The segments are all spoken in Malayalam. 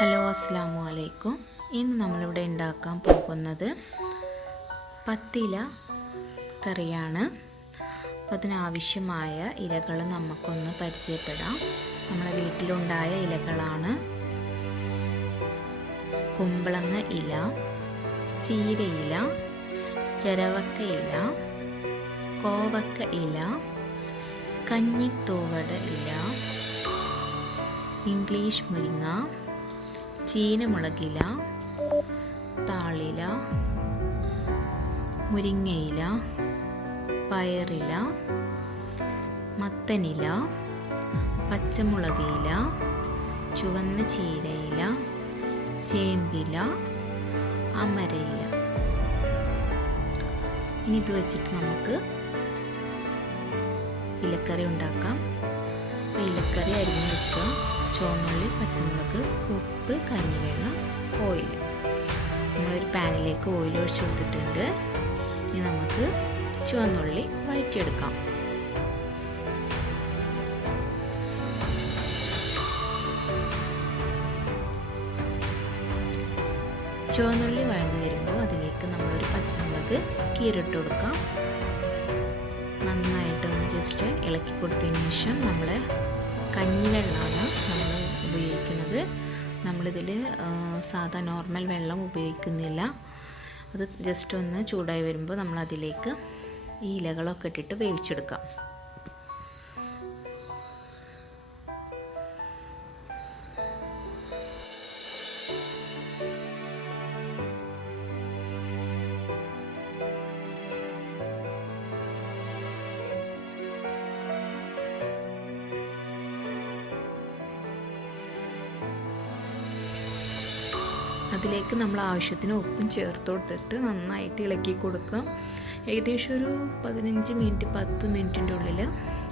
ഹലോ അസ്സലാമു അലൈക്കും. ഇന്ന് നമ്മളിവിടെ ഉണ്ടാക്കാൻ പോകുന്നത് പത്തില കറിയാണ്. അപ്പോൾ അതിനാവശ്യമായ ഇലകൾ നമുക്കൊന്ന് പരിചയപ്പെടാം. നമ്മുടെ വീട്ടിലുണ്ടായ ഇലകളാണ്. കുമ്പളങ്ങ ഇല, ചീരയില, ചെരവക്ക ഇല, കോവക്ക ഇല, കഞ്ഞിത്തൂവട ഇല, ഇംഗ്ലീഷ് മുരിങ്ങ, ചീനമുളകില, താളില, മുരിങ്ങയില, പയറില, മത്തനില, പച്ചമുളകില, ചുവന്ന ചീരയില, ചേമ്പില, അമരയില. ഇനി ഇത് വെച്ചിട്ട് നമുക്ക് ഇലക്കറി ഉണ്ടാക്കാം. അപ്പോൾ ഇലക്കറി അരിഞ്ഞ് വെക്കുക. ചുവന്നുള്ളി, പച്ചമുളക്, ഉപ്പ്, കഞ്ഞിവെള്ളം, ഓയിൽ. നമ്മളൊരു പാനിലേക്ക് ഓയിൽ ഒഴിച്ചു കൊടുത്തിട്ടുണ്ട്. ഇനി നമുക്ക് ചുവന്നുള്ളി വഴറ്റിയെടുക്കാം. ചുവന്നുള്ളി വഴന്നു വരുമ്പോൾ അതിലേക്ക് നമ്മളൊരു പച്ചമുളക് കീറിട്ട് കൊടുക്കാം. നന്നായിട്ടൊന്ന് ജസ്റ്റ് ഇളക്കി കൊടുത്തതിന് ശേഷം നമ്മൾ കഞ്ഞിവെള്ളമാണ് നമ്മൾ ഉപയോഗിക്കുന്നത്. നമ്മളിതിൽ സാധാ നോർമൽ വെള്ളം ഉപയോഗിക്കുന്നില്ല. അത് ജസ്റ്റ് ഒന്ന് ചൂടായി വരുമ്പോൾ നമ്മളതിലേക്ക് ഈ ഇലകളൊക്കെ ഇട്ടിട്ട് വേവിച്ചെടുക്കാം. അതിലേക്ക് നമ്മൾ ആവശ്യത്തിന് ഉപ്പും ചേർത്ത് കൊടുത്തിട്ട് നന്നായിട്ട് ഇളക്കി കൊടുക്കുക. ഏകദേശം ഒരു 15 മിനിറ്റ് 10 മിനിറ്റിൻ്റെ ഉള്ളിൽ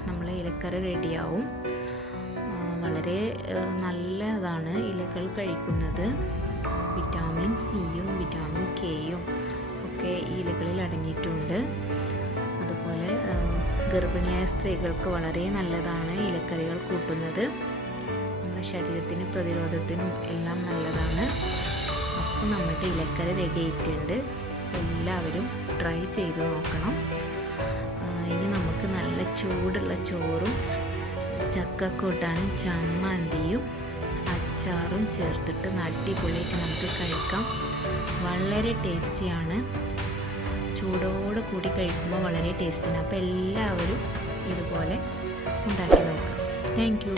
നമ്മൾ ഇലക്കറി റെഡിയാവും. വളരെ നല്ലതാണ് ഇലകൾ കഴിക്കുന്നത്. വിറ്റാമിൻ സിയും വിറ്റാമിൻ കെയും ഒക്കെ ഈ ഇലകളിൽ അടങ്ങിയിട്ടുണ്ട്. അതുപോലെ ഗർഭിണിയായ സ്ത്രീകൾക്ക് വളരെ നല്ലതാണ് ഇലക്കറികൾ കൂട്ടുന്നത്. നമ്മുടെ ശരീരത്തിന് പ്രതിരോധത്തിനും എല്ലാം നല്ലതാണ്. അപ്പോൾ നമ്മുടെ ഇലക്കറി റെഡി ആയിട്ടുണ്ട്. എല്ലാവരും ട്രൈ ചെയ്ത് നോക്കണം. ഇനി നമുക്ക് നല്ല ചൂടുള്ള ചോറും ചക്കക്കൂട്ടാനും ചമ്മന്തിയും അച്ചാറും ചേർത്തിട്ട് അടിപൊളിയായിട്ട് നമുക്ക് കഴിക്കാം. വളരെ ടേസ്റ്റിയാണ്. ചൂടോട് കൂടി കഴിക്കുമ്പോൾ വളരെ ടേസ്റ്റിയാണ്. അപ്പോൾ എല്ലാവരും ഇതുപോലെ ഉണ്ടാക്കി നോക്കാം. Thank you.